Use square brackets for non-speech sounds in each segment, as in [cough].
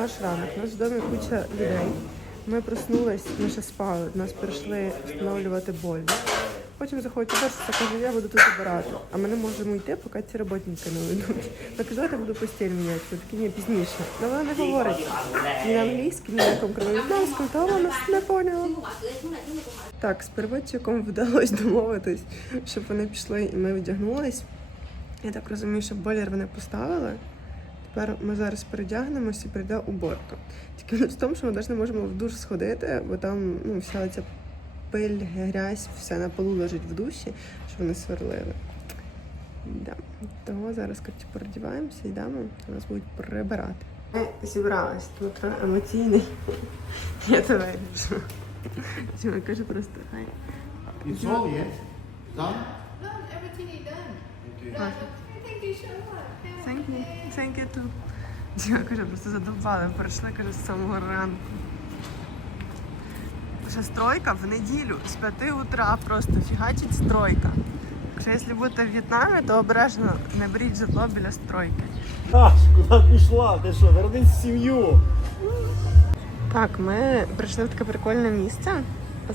Наш ранок, у нас в домі куча людей. Ми проснулись, ми ще спали, нас прийшли встановлювати бойлер. Потім заходить уборщиця, каже, я буду тут обирати. А ми не можемо йти, поки ці роботники не вийдуть. Кажу, я буду постіль міняти. Такі, ні, пізніше. Ну вона не говорить ні на англійській, ні на кровознавському, то вона нас не поняла. Так, з переводчиком вдалося домовитись, щоб вони пішли і ми одягнулись. Я так розумію, що бойлер вони поставили. Тепер ми зараз передягнемось і прийде уборка. Тільки в тому, що ми навіть не можемо в душ сходити, бо там ну, вся ця пиль, грязь, все на полу лежить в душі, що вони сверлили. Да. Того зараз коротше, передіваємося, йдемо, нас будуть прибирати. Ми зібрались, Дмитро емоційний. Я тебе вирішу. Чому кажу просто хай. It's all yet done. No, everything is done. Okay. Thank you. Thank you. Too. [laughs] Я кажу, просто задовбали. Прийшли, кажу, з самого ранку. Ще стройка в неділю з 5 утра просто фігачить стройка. Так що якщо будете в В'єтнамі, то обережно не беріть житло біля стройки. Аш, куди пішла? Ти що, вернись в сім'ю? Так, ми прийшли в таке прикольне місце.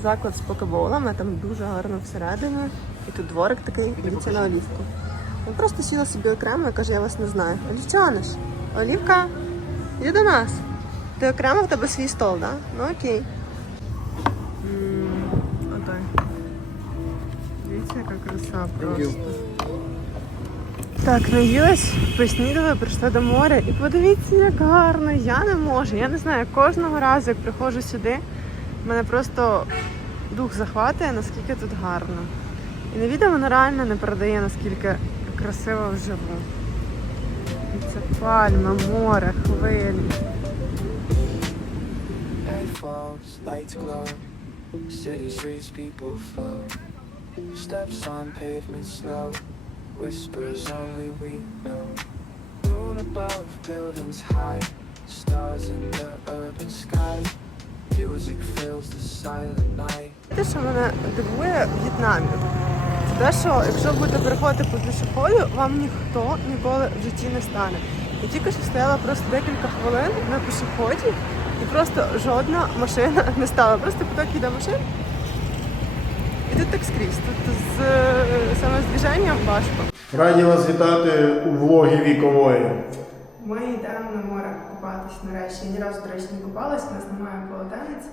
Заклад з покеболами, там дуже гарно всередині. І тут дворик такий, дивіться на олівку. Він просто сіла собі окремо і каже, я вас не знаю. Олівчаниш, Олівка, іди до нас. Ти окремо в тебе свій стол, так? Да? Ну окей. Отой. Дивіться, яка краса просто. Так, наїлась, поснідали, прийшла до моря і подивіться, як гарно. Я не можу. Я не знаю, кожного разу, як приходжу сюди, мене просто дух захватує, наскільки тут гарно. І на відео воно реально не передає, наскільки красиво вживу. І Це пальма, море, хвилі. Night falls, lights glow. City streets, people flow. Steps on pavement slow. Whispers only we know. Moon above, buildings high. Stars in the urban sky. Music fills the silent night. Те, що мене дивує в В'єтнамі, це те, що якщо будете переходити по пішоходу, вам ніхто ніколи в житті не стане. Я тільки що стояла просто декілька хвилин на пішоході, і просто жодна машина [laughs] не стала. Просто поток йде машин. І тут так скрізь. Тут з саме з движенням важко. Раді вас вітати у влогі вікової. Ми йдемо на море купатись нарешті. Я ні разу, до речі, не купалась, у нас немає полотенець,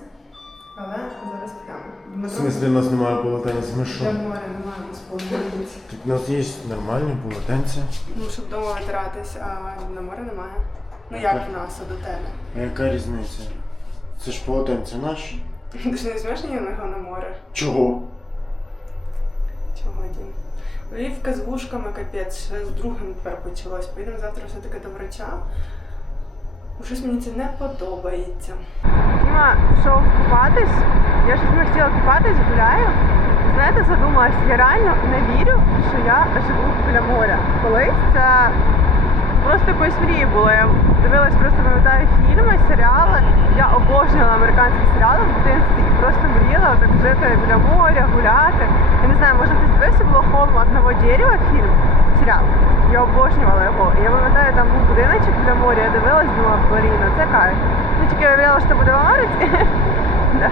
але зараз підемо. В Дмитро, смислі, у нас немає полотенця. Ми що? Для моря немає у нас полотенець. Так у нас є нормальні полотенця. Ну, щоб вдома витиратись, а на море немає. Ну як в нас, а до тебе? А яка різниця? Це ж полотенця наші. Ти ж не візьмеш ні одного на море? Чого? Чого дім? Олівка з вушками капець, ще з другим тепер почалось. Поїдемо завтра все-таки до врача. Бо Щось мені це не подобається. Діма пішов купатись. Я щось не хотіла купатись, гуляю. Знаєте, задумалась, я реально не вірю, що я живу біля моря. Колись це просто якоюсь мрією було. Я дивилась, просто пам'ятаю фільми, серіали. Я обожнювала американські серіали в дитинстві і просто мріяла так жити біля моря, гуляти. Я не знаю, може хтось дивився було холм одного дерева фільм, серіал. Я обожнювала його. Я пам'ятаю, там був будиночок біля моря, я дивилась, думала, блін, ну це кайф. Тільки уявляла, що буде в Америці. [laughs] Да.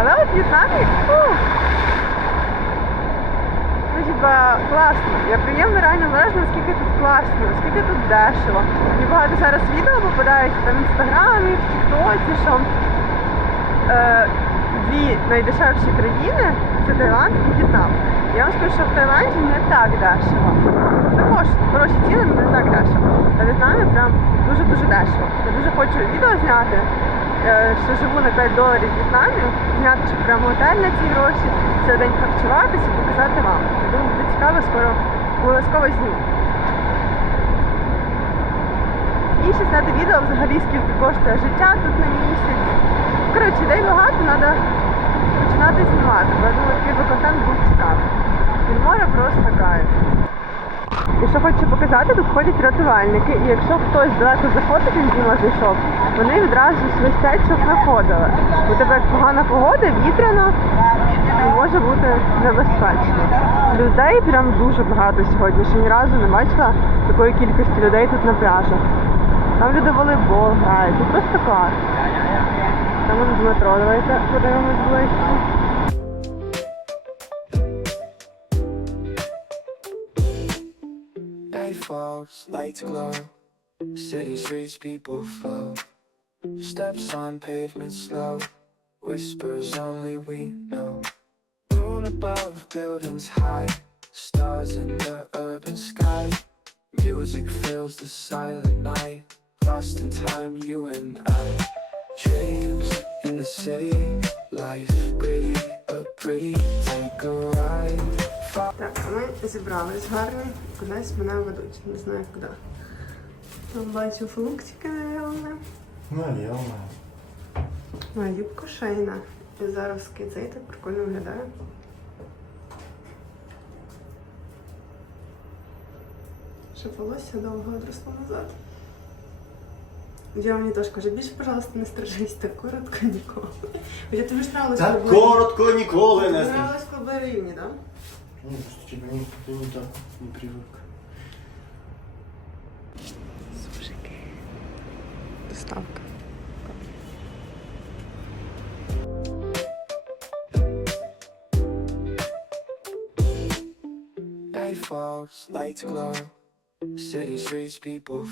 Але от В'єтнамі. Ну, типа, класно. Я приємно реально вражена, наскільки тут класно, наскільки тут дешево. Мені багато зараз відео попадають там в інстаграмі, в Тіктоці, що е, дві найдешевші країни це Таїланд і В'єтнам. Я вам скажу, що в Таїланді не так дешево. Також хороші ціни, але не так дешево. А в В'єтнамі прям дуже-дуже дешево. Я дуже хочу відео зняти, е, що живу на 5 доларів в В'єтнамі, зняти ще прямо готель на ці гроші, цей день харчуватися і показати вам. Думаю, буде цікаво, скоро обов'язково зніму. І ще зняти відео взагалі, скільки коштує життя тут на місяць. Коротше, ідей багато, треба починати знімати, бо я думаю, такий би контент був цікавий. Від моря просто кайф. І що хочу показати, тут ходять рятувальники, і якщо хтось далеко заходить, він Діма зайшов, вони відразу свистять, щоб виходили. У тебе погана погода, вітряно, може бути небезпечно. Людей прям дуже багато сьогодні. Ще ні разу не бачила такої кількості людей тут на пляжах. Там люди волейбол грають. Тут просто клас. Там он Дмитро, давайте подивимось ближче. Day falls, lights glow. City streets, people flow. Steps on pavement slow. Whispers only we know. Moon above, buildings high. Stars in the urban sky. Music fills the silent night. Lost in time, you and I. Dreams in the city. Life pretty, but pretty. Take a ride. Так, а ми зібрались гарно, кудись мене ведуть. Не знаю куди. Там бачу фруктики, наверное. Налево. Моя юбка шейна. І зараз кицей так прикольно виглядає. Щоб волосся довго відросло назад. Я мені теж каже, більше, пожалуйста, не стрижись так коротко ніколи. Хоча тобі ж нравилось, Так коли коротко ніколи не нравилось, коли були рівні, так? Ну, просто не, ты не так не привык. Сушики. Доставка. Day falls, lights glow. City streets, people